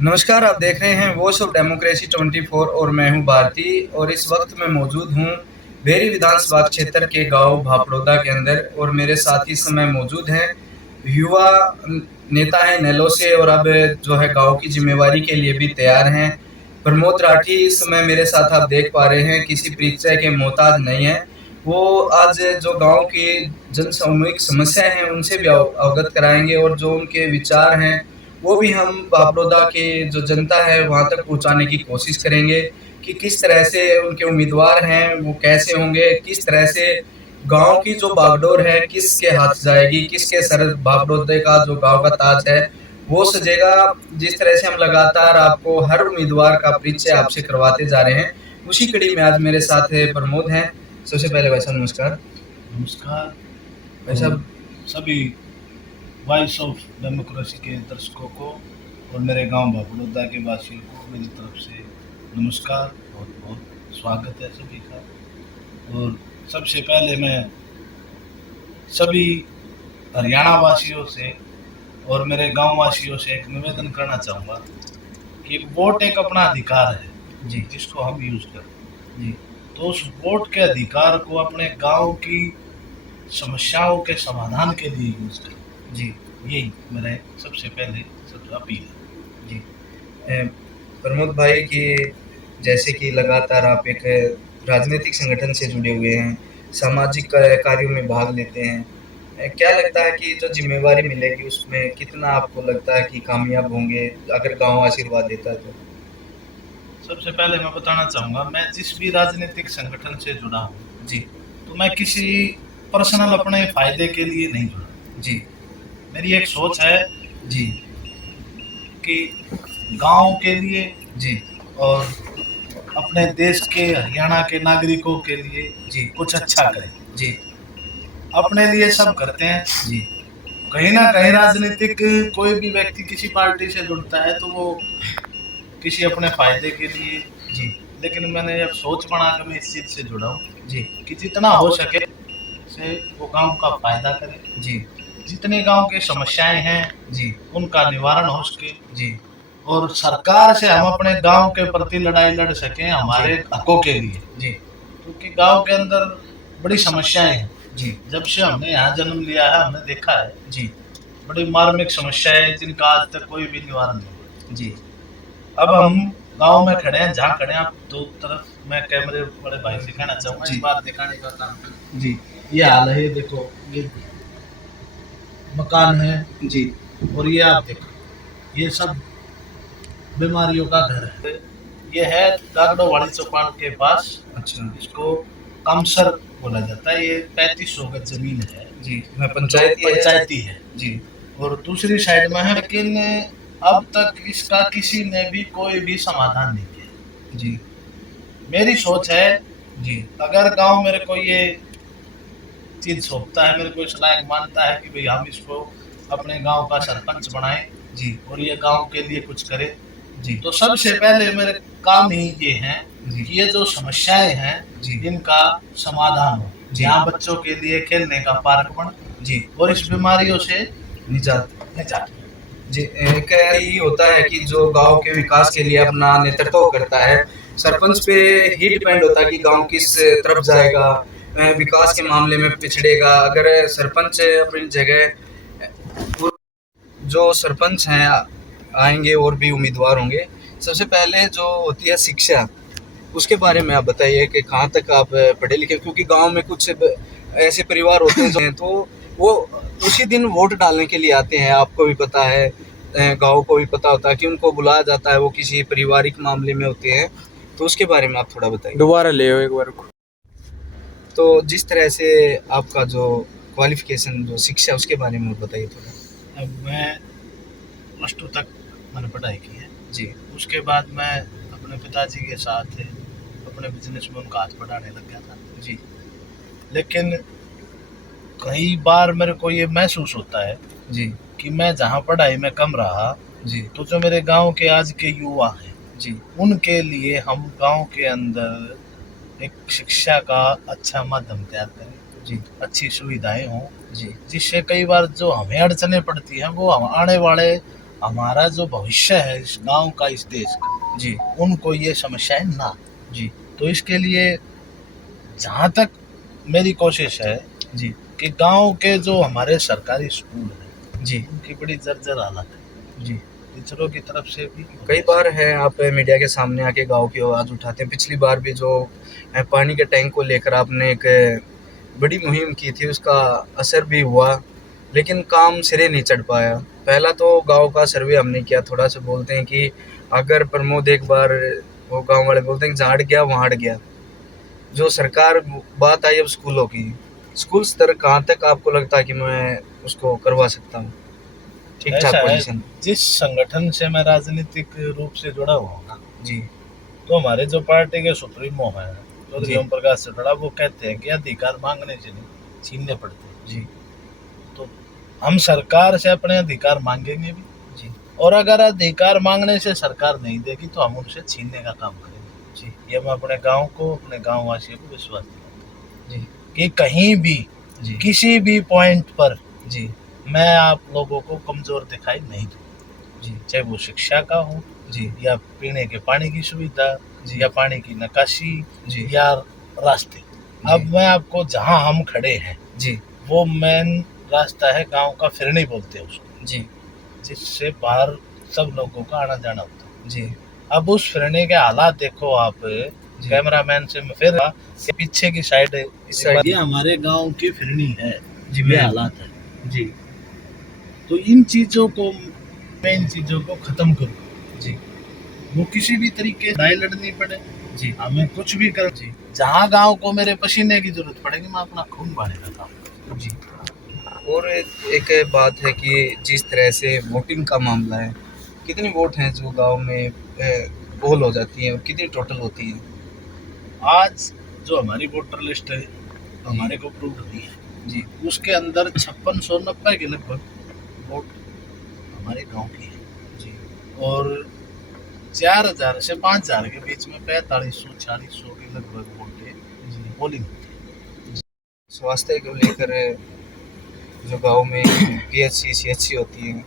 नमस्कार, आप देख रहे हैं वॉइस ऑफ डेमोक्रेसी 24 और मैं हूं भारती। और इस वक्त मैं मौजूद हूं बेरी विधानसभा क्षेत्र के गांव भापड़ौदा के अंदर। और मेरे साथ इस समय मौजूद हैं युवा नेता हैं नैलो से, और अब जो है गांव की जिम्मेवारी के लिए भी तैयार हैं। प्रमोद राठी इस समय मेरे साथ आप देख पा रहे हैं, किसी परिचय के मोहताज नहीं है। वो आज जो गांव की जन सामूहिक समस्याएं हैं उनसे भी अवगत कराएंगे, और जो उनके विचार हैं वो भी हम बापरोदा की जो जनता है वहां तक पहुंचाने की कोशिश करेंगे कि किस तरह से उनके उम्मीदवार हैं वो कैसे होंगे, किस तरह से गांव की जो बागडोर है किसके हाथ जाएगी, किसके सर बापरोदे का जो गांव का ताज है वो सजेगा। जिस तरह से हम लगातार आपको हर उम्मीदवार का परिचय आपसे करवाते जा रहे हैं, उसी कड़ी में आज मेरे साथ प्रमोद हैं। सबसे पहले भाई साहब नमस्कार। नमस्कार भाई साहब, सभी वॉइस ऑफ डेमोक्रेसी के दर्शकों को और मेरे गांव भापड़ौदा के वासियों को मेरी तरफ से नमस्कार, बहुत बहुत स्वागत है सभी का। और सबसे पहले मैं सभी हरियाणा वासियों से और मेरे गांव वासियों से एक निवेदन करना चाहूँगा कि वोट एक अपना अधिकार है जी जिसको हम यूज़ करें जी तो उस वोट के अधिकार को अपने गांव की समस्याओं के समाधान के लिए यूज़ करें। जी यही मेरा सबसे पहले सबसे अपील है। जी प्रमोद भाई की, जैसे कि लगातार आप एक राजनीतिक संगठन से जुड़े हुए हैं, सामाजिक कार्यों में भाग लेते हैं, क्या लगता है कि जो जिम्मेवारी मिलेगी उसमें कितना आपको लगता है कि कामयाब होंगे अगर गांव आशीर्वाद देता है तो? सबसे पहले मैं बताना चाहूँगा, मैं जिस भी राजनीतिक संगठन से जुड़ा हूँ जी तो मैं किसी पर्सनल अपने फायदे के लिए नहीं जुड़ा। जी मेरी एक सोच है जी कि गांव के लिए जी और अपने देश के हरियाणा के नागरिकों के लिए जी कुछ अच्छा करें। जी अपने लिए सब करते हैं। जी कहीं ना कहीं राजनीतिक कोई भी व्यक्ति किसी पार्टी से जुड़ता है तो वो किसी अपने फायदे के लिए। जी लेकिन मैंने अब सोच बना कर मैं इस चीज से जुड़ा हूँ जी कि जितना हो सके से वो गांव का फायदा करे। जी जितने गांव की समस्याएं हैं जी उनका निवारण हो सके जी और सरकार से हम अपने गांव के प्रति लड़ाई लड़ सकें हमारे हकों के लिए। जी क्योंकि गांव के अंदर बड़ी समस्याएं हैं। जी जब से हमने यहाँ जन्म लिया है हमने देखा है जी बड़ी मार्मिक समस्याएं हैं जिनका आज तक कोई भी निवारण नहीं हुआ। जी अब हम गांव में खड़े हैं, जहाँ खड़े हैं आप दो तरफ मैं कैमरे बड़े भाई से कहना चाहूंगा, जी। इस बात दिखाने का काम करें। जी ये हाल है, ये देखो, ये मकान है जी और ये आप देखो, ये सब बीमारियों का घर है। ये है दागड़ो वाली चौपाल के पास, अच्छा इसको कामसर बोला जाता है। ये 3500 गज जमीन है जी, मैं पंचायती है जी और दूसरी साइड में है। लेकिन अब तक इसका किसी ने भी कोई भी समाधान नहीं किया। जी मेरी सोच है जी अगर गांव मेरे को ये चीज सौंपता है, मेरे को इस लायक मानता है कि भाई हम इसको अपने गांव का सरपंच बनाएं जी और ये गांव के लिए कुछ करे, जी तो सबसे पहले मेरे काम ही ये है जी कि ये जो समस्याएं हैं जी इनका समाधान हो। जी। यहाँ बच्चों के लिए खेलने का पार्क बन जी और इस बीमारियों से निजात निजात। जी। एक यही होता है कि जो गांव के विकास के लिए अपना नेतृत्व करता है, सरपंच पे ही डिपेंड होता है कि गांव किस तरफ जाएगा, विकास के मामले में पिछड़ेगा। अगर सरपंच अपनी जगह, जो सरपंच हैं आएंगे और भी उम्मीदवार होंगे, सबसे पहले जो होती है शिक्षा, उसके बारे में आप बताइए कि कहाँ तक आप पढ़े लिखे, क्योंकि गांव में कुछ ऐसे परिवार होते हैं जो तो वो उसी दिन वोट डालने के लिए आते हैं। आपको भी पता है, गांव को भी पता होता है कि उनको बुलाया जाता है, वो किसी पारिवारिक मामले में होते हैं। तो उसके बारे में आप थोड़ा बताइए। दोबारा ले एक बार। तो जिस तरह से आपका जो क्वालिफिकेशन जो शिक्षा, उसके बारे में बताइए थोड़ा। अब मैं +2 तक मैंने पढ़ाई की है जी उसके बाद मैं अपने पिताजी के साथ अपने बिजनेस में उनका हाथ बढ़ाने लग गया था जी लेकिन कई बार मेरे को ये महसूस होता है जी कि मैं जहाँ पढ़ाई में कम रहा जी तो जो मेरे गांव के आज के युवा हैं जी उनके लिए हम गांव के अंदर एक शिक्षा का अच्छा माध्यम तैयार करें, जी अच्छी सुविधाएं हों, जी जिससे कई बार जो हमें अड़चने पड़ती हैं वो हम आने वाले हमारा जो भविष्य है इस गांव का, इस देश का, जी उनको ये समस्याएं ना। जी तो इसके लिए जहाँ तक मेरी कोशिश है जी कि गांव के जो हमारे सरकारी स्कूल हैं जी उनकी बड़ी जर्जर हालत है, जी। टीचरों की तरफ से भी। कई बार है आप मीडिया के सामने आके गांव की आवाज़ उठाते हैं। पिछली बार भी जो पानी के टैंक को लेकर आपने एक बड़ी मुहिम की थी, उसका असर भी हुआ, लेकिन काम सिरे नहीं चढ़ पाया। पहला तो गांव का सर्वे हमने किया, थोड़ा सा बोलते हैं कि अगर प्रमोद एक बार, वो गांव वाले बोलते हैं कि जहाँ अड़ गया वहाँ अड़ गया। जो सरकार बात आई अब स्कूलों की, स्कूल स्तर कहाँ तक आपको लगता है कि मैं उसको करवा सकता हूँ ठीक ठाक ऐसा है, पोजीशन? जिस संगठन से मैं राजनीतिक रूप से जुड़ा हुआ हूँ ना, जी तो हमारे जो पार्टी के सुप्रीमो हैं चौधरी जी ओम प्रकाश चौटाला, वो कहते हैं कि अधिकार मांगने से नहीं, छीनने पड़ते हैं। जी तो हम सरकार से अपने अधिकार मांगेंगे भी, जी और अगर अधिकार मांगने से सरकार नहीं देगी तो हम उनसे छीनने का काम करेंगे। जी ये मैं अपने गांव को, अपने गांव वासियों को विश्वास दिलाता जी हूँ कि कहीं भी, जी किसी भी पॉइंट पर जी मैं आप लोगों को कमजोर दिखाई नहीं दूँ, जी चाहे वो शिक्षा का हो, जी या पीने के पानी की सुविधा, जी या पानी की नक्काशी, जी या रास्ते। अब मैं आपको, जहां हम खड़े हैं जी वो मेन रास्ता है गांव का, फिरनी बोलते हैं उसको, जी जिससे बाहर सब लोगों का आना जाना होता है। जी अब उस फिरनी के हालात देखो आप, कैमरामैन से मैं फिर कि पीछे की साइड, इस साइड ये हमारे गांव की फिरनी है, जी ये मैं हालात है। जी तो इन चीजों को, मैं इन चीजों को खत्म करूँ, जी वो किसी भी तरीके से लड़ाई लड़नी पड़े, जी हमें कुछ भी कर, जी जहाँ गांव को मेरे पसीने की जरूरत पड़ेगी मैं अपना खून बहाने लगा। जी। और एक बात है कि जिस तरह से वोटिंग का मामला है, कितनी वोट हैं जो गांव में पोल हो जाती हैं और कितनी टोटल होती है? आज जो हमारी वोटर लिस्ट है हमारे को अप्रूव हुई है जी उसके अंदर 5690 के लगभग वोट हमारे गांव की है जी और 4000 से 5000 के बीच में 4500 4600 के लगभग वोटें जी। पोलिंग होती है। स्वास्थ्य को लेकर जो गांव में पीएचसी सीएचसी होती है,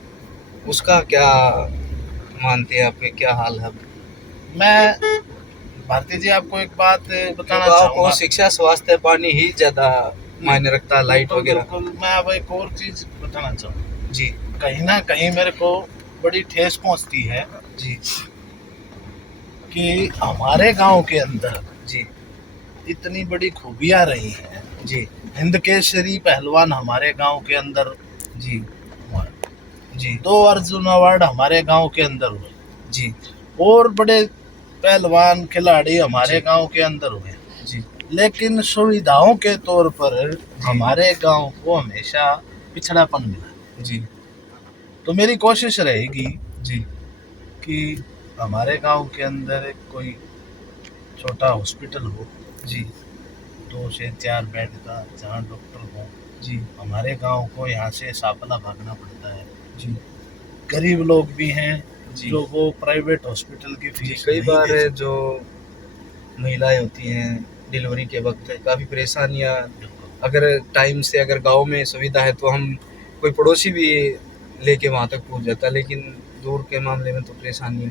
उसका क्या मानते हैं, आपके क्या हाल है? मैं, भारती जी, आपको एक बात बताना गांव चाहूँगा। को शिक्षा स्वास्थ्य पानी ही ज्यादा मायने रखता है, लाइट वगैरह। बिल्कुल, मैं अब एक और चीज बताना चाहूँगा। जी कहीं ना कहीं मेरे को बड़ी ठेस पहुंचती है जी कि हमारे गांव के अंदर जी इतनी बड़ी खूबियां रही हैं। जी हिंद केसरी पहलवान हमारे गांव के अंदर जी हुआ, जी 2 अर्जुन अवार्ड हमारे गांव के अंदर हुए, जी और बड़े पहलवान खिलाड़ी हमारे गांव के अंदर हुए, जी लेकिन सुविधाओं के तौर पर हमारे गांव को हमेशा पिछड़ापन मिला। जी तो मेरी कोशिश रहेगी जी कि हमारे गांव के अंदर एक कोई छोटा हॉस्पिटल हो, जी 2 से 4 बेड का, जहाँ डॉक्टर हो। जी हमारे गांव को यहाँ से सापला भागना पड़ता है, जी गरीब लोग भी हैं जी। जो वो प्राइवेट हॉस्पिटल की जी फीस कई नहीं बार दे सकते। जो महिलाएं होती हैं डिलीवरी के वक्त काफ़ी परेशानियां, अगर टाइम से अगर गांव में सुविधा है तो हम कोई पड़ोसी भी लेके वहां तक पहुंच जाता है, लेकिन दूर के मामले में तो परेशानी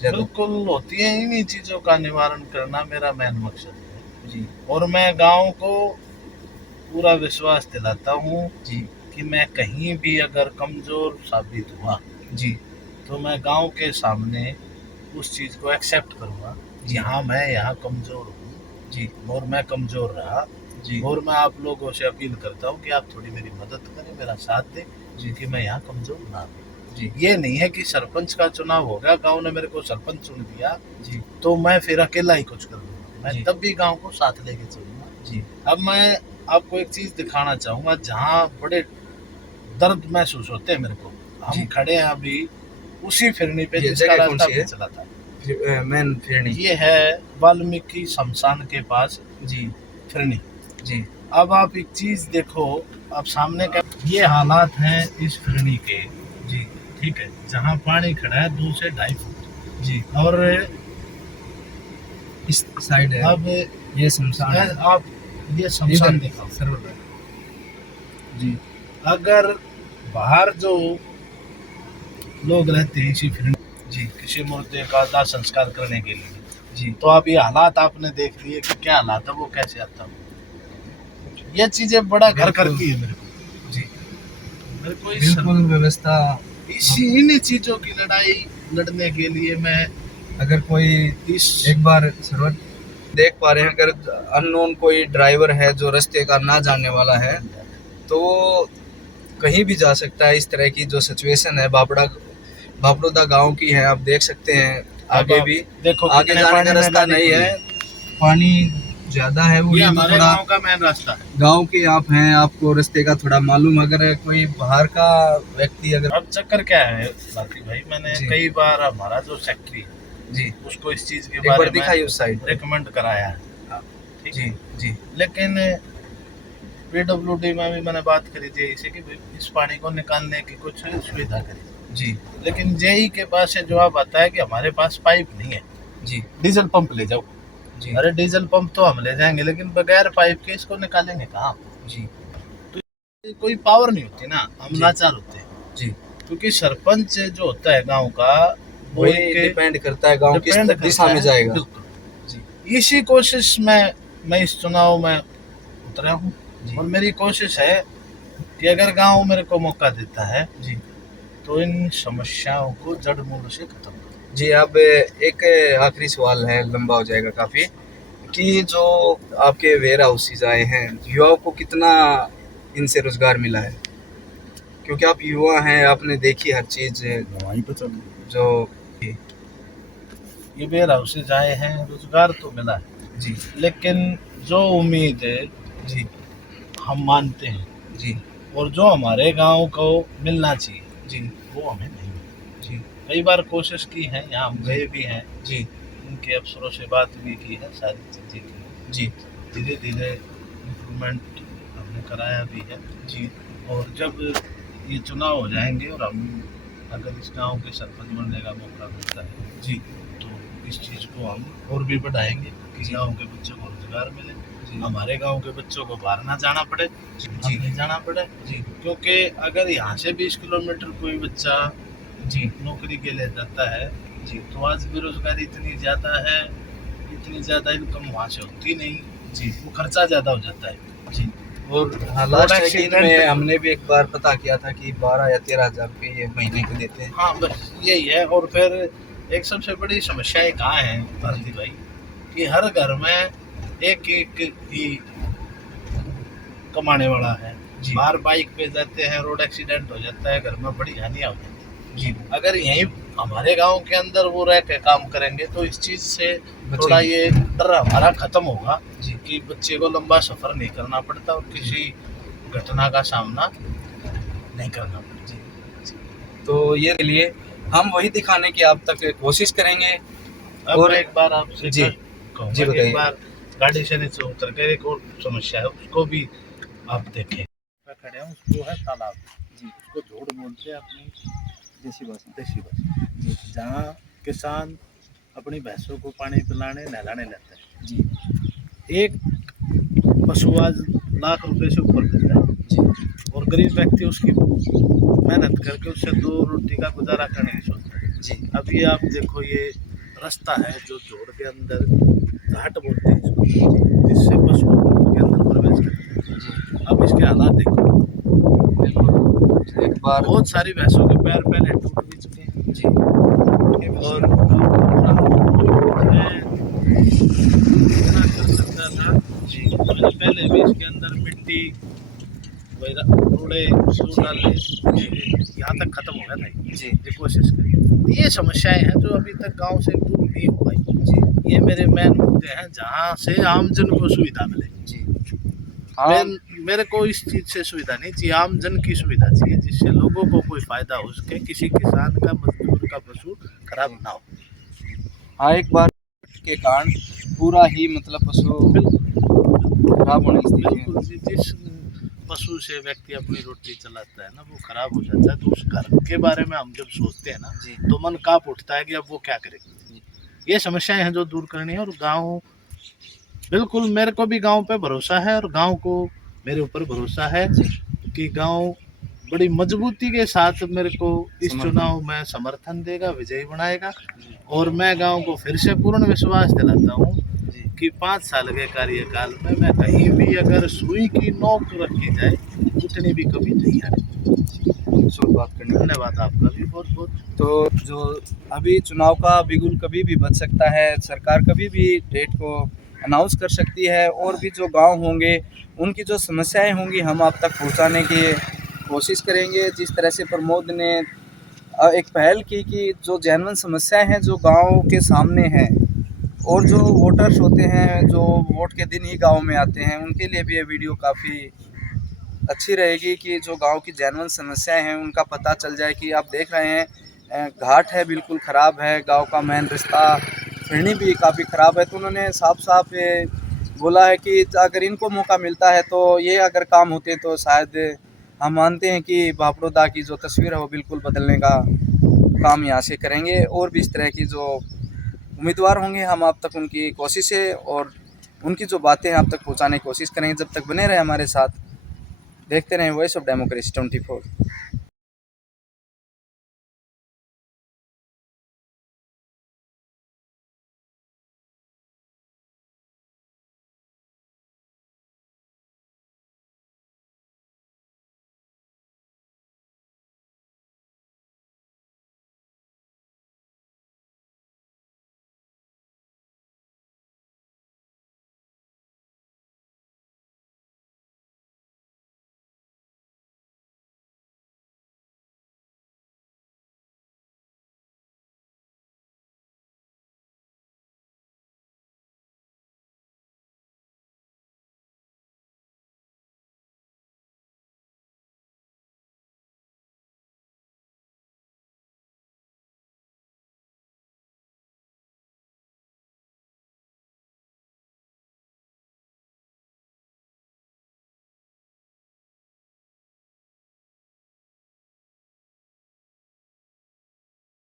ज़्यादा। बिल्कुल होती है, इन्हीं चीज़ों का निवारण करना मेरा मेन मकसद है जी और मैं गांव को पूरा विश्वास दिलाता हूँ जी कि मैं कहीं भी अगर कमज़ोर साबित हुआ जी तो मैं गांव के सामने उस चीज़ को एक्सेप्ट करूँगा कि हाँ, मैं यहाँ कमज़ोर हूँ जी और मैं कमज़ोर रहा जी और मैं आप लोगों से अपील करता हूँ कि आप थोड़ी मेरी मदद करें, मेरा साथ दें जी कि मैं यहाँ कमज़ोर ना रहूँ। जी ये नहीं है कि सरपंच का चुनाव हो गया, गांव ने मेरे को सरपंच चुन दिया जी तो मैं फिर अकेला ही कुछ कर लूँगा, जी। मैं तब भी गांव को साथ लेके चलूँगा। जी अब मैं आपको एक चीज़ दिखाना चाहूँगा जहाँ बड़े दर्द महसूस होते हैं मेरे को। जी। हम खड़े हैं अभी उसी फिरनी पे ये जिसका जगह कौन रास्ता सी है? चला था। मैन फिरनी। ये है वाल्मीकि शमशान के पास जी फिरनी। जी अब आप एक चीज़ देखो, आप सामने का ये हालात हैं इस फिरनी के, जी ठीक है, जहाँ पानी खड़ा है 2 से 2.5 फुट जी। और इस साइड है अब ये शमशान है। आप ये शमशान देखो सर्वर जी अगर बाहर जो लोग रहते हैं इसी फील्ड जी किसी मुर्दे का दाह संस्कार करने के लिए। जी तो आप ये हालात आपने देख लिए कि क्या हालात है, वो कैसे आता है। ये चीजें बड़ा घर बिल्कुल। करती है मेरे को। जी मेरे को बिल्कुल व्यवस्था। इसी इन्हीं चीजों की लड़ाई लड़ने के लिए मैं अगर कोई इस एक बार जरूरत देख पा रहे हैं, अगर अननोन कोई ड्राइवर है जो रास्ते का ना जानने वाला है, तो वो कहीं भी जा सकता है। इस तरह की जो सिचुएशन है भापड़ोदा गांव की है, आप देख सकते हैं। आगे भी देखो आगे जाने का रास्ता नहीं है, पानी ज्यादा है। वो ये तो हमारे थोड़ा गांव का मेन रास्ता है। गांव के आप हैं, आपको रास्ते का थोड़ा मालूम। अगर कोई बाहर का व्यक्ति अगर अब चक्कर क्या है बाकी भाई, मैंने जी। कई बार हमारा जो सेक्रेटरी है जी उसको इस चीज के एक बार बारे में दिखाइए उस साइड। रिकमेंड कराया है। ठीक जी है, जी लेकिन पीडब्ल्यूडी में भी मैंने बात करी थी इसे कि इस पानी को निकालने की कुछ सुविधा करी। जी लेकिन जेई के पास से जवाब आता है कि हमारे पास पाइप नहीं है, जी डीजल पंप ले जाओ। जी अरे डीजल पंप तो हम ले जाएंगे, लेकिन बगैर पाइप के इसको निकालेंगे कहाँ। जी तो कोई पावर नहीं होती ना, हम जी। लाचार होते हैं। जी क्योंकि सरपंच जो होता है गांव का, वो वही एक डिपेंड करता है गांव किस डिपेंड दिशा करता में है। जाएगा। बिल्कुल। जी इसी कोशिश में मैं इस चुनाव में उतरा हूँ। जी और मेरी कोशिश है कि अगर गांव मेरे को मौका देता है जी तो इन समस्याओं को जड़ मूल से खत्म करूं। जी। अब एक आखिरी सवाल है, लंबा हो जाएगा काफी, कि जो आपके वेयर हाउसेज आए हैं, युवाओं को कितना इनसे रोजगार मिला है? क्योंकि आप युवा हैं, आपने देखी हर चीज वहीं पे चल जो ये वेयर हाउसेज आए हैं, रोजगार तो मिला है, जी लेकिन जो उम्मीद है जी हम मानते हैं जी और जो हमारे गांव को मिलना चाहिए जी वो हमें नहीं मिला। जी कई बार कोशिश की है, यहाँ हम गए भी हैं, जी उनके अफसरों से बात भी की है, सारी चीज़ें की है। जी धीरे धीरे इम्प्रूवमेंट हमने कराया भी है। जी और जब ये चुनाव हो जाएंगे और हम अगर इस गांव के सरपंच बनने का मौका मिलता है जी तो इस चीज़ को हम और भी बढ़ाएंगे कि गांव के बच्चों को रोजगार मिले, हमारे गांव के बच्चों को बाहर ना जाना पड़े, जी नहीं जाना पड़े। जी क्योंकि अगर यहाँ से 20 किलोमीटर कोई बच्चा जी नौकरी के लिए जाता है जी तो आज बेरोजगारी इतनी ज़्यादा है, इतनी ज़्यादा इनकम वहाँ से होती नहीं जी वो खर्चा ज़्यादा हो जाता है जी। और हाँ, लास्ट एक्सीडेंट में हमने भी एक बार पता किया था कि 12 या 13 हज़ार रुपये ये महीने के देते हैं। हाँ बस यही है। और फिर एक सबसे बड़ी समस्या कहाँ है भारती भाई, कि हर घर में एक एक ही कमाने वाला है, बाहर बाइक पे जाते हैं, रोड एक्सीडेंट हो जाता है, घर में बड़ी हानियाँ हो जाती जी। है। अगर यहीं हमारे गांव के अंदर वो रह के काम करेंगे तो इस चीज़ से थोड़ा ये डर हमारा खत्म होगा जी कि बच्चे को लंबा सफ़र नहीं करना पड़ता और किसी घटना का सामना नहीं करना पड़ता। तो ये लिए हम वही दिखाने की आप तक कोशिश करेंगे। अब और मैं एक बार आपसे जी जी बताइए। एक बार गाड़ी से नीचे उतर कर एक और समस्या है उसको भी आप देखें। मैं खड़े हूँ, वो है तालाब जी, उसको जोड़ बोलते हैं अपनी देसी भाषा, जहाँ किसान अपनी भैंसों को पानी पिलाने नहलाने लेते हैं जी। एक पशु आज लाख रुपए से ऊपर मिलता है जी, और गरीब व्यक्ति उसकी मेहनत करके उससे 2 रोटी का गुजारा करने की सोचता है जी। अब ये आप देखो, ये रास्ता है जो जोड़ के अंदर घाट बोलते हैं इसको, जिससे पशु जोड़ के अंदर प्रवेश करते हैं जी। अब इसके हालात देखो, एक बार बहुत सारी भैंसों के पैर पहले टूट भी चुके हैं जी। और मैं इतना कर सकता था जी, मैंने पहले भी इसके अंदर मिट्टी कूड़े डालने यहाँ तक खत्म हो गया था जी, ये कोशिश करी। ये समस्याएं हैं जो अभी तक गांव से दूर नहीं हो पाई जी। ये मेरे मेन मुद्दे हैं जहाँ से आम जन को सुविधा मिले जी। मेरे को इस चीज़ से सुविधा नहीं चाहिए, आम जन की सुविधा चाहिए जिससे लोगों को कोई फायदा हो सके, किसी किसान का मजदूर का पशु खराब ना हो। हाँ, एक बार के कारण पूरा ही मतलब पशु खराब होने की स्थिति है। जिस पशु से व्यक्ति अपनी रोटी चलाता है ना वो खराब हो जाता है, तो उस घर के बारे में हम जब सोचते हैं ना तो मन कांप उठता है कि अब वो क्या करेगा। ये समस्याएं हैं जो दूर करनी है। और गांव, बिल्कुल मेरे को भी गांव पे भरोसा है और गांव को मेरे ऊपर भरोसा है कि गांव बड़ी मजबूती के साथ मेरे को इस चुनाव में समर्थन देगा, विजयी बनाएगा। और मैं गांव को फिर से पूर्ण विश्वास दिलाता हूँ कि 5 साल के कार्यकाल में मैं कहीं भी अगर सुई की नोक रखी जाए उतनी भी कभी नहीं आएगी। बात करने धन्यवाद आपका भी बहुत बहुत। तो जो अभी चुनाव का बिगुल कभी भी बच सकता है, सरकार कभी भी डेट को अनाउंस कर सकती है, और भी जो गांव होंगे उनकी जो समस्याएं होंगी हम आप तक पहुंचाने की कोशिश करेंगे। जिस तरह से प्रमोद ने एक पहल की कि जो जेन्युइन समस्याएं हैं जो गांव के सामने हैं, और जो वोटर्स होते हैं जो वोट के दिन ही गांव में आते हैं, उनके लिए भी ये वीडियो काफ़ी अच्छी रहेगी कि जो गांव की जेन्युइन समस्याएं हैं उनका पता चल जाए। कि आप देख रहे हैं घाट है बिल्कुल ख़राब है, गांव का मेन रास्ता फिरनी भी काफ़ी ख़राब है। तो उन्होंने साफ साफ ये बोला है कि अगर इनको मौका मिलता है तो ये अगर काम होते तो शायद हम मानते हैं कि भापड़ोदा की जो तस्वीर है वो बिल्कुल बदलने का काम यहाँ से करेंगे। और भी इस तरह की जो उम्मीदवार होंगे हम आप तक उनकी कोशिशें और उनकी जो बातें हैं आप तक पहुँचाने की कोशिश करेंगे। जब तक बने रहे हमारे साथ, देखते रहें वॉइस ऑफ डेमोक्रेसी 24।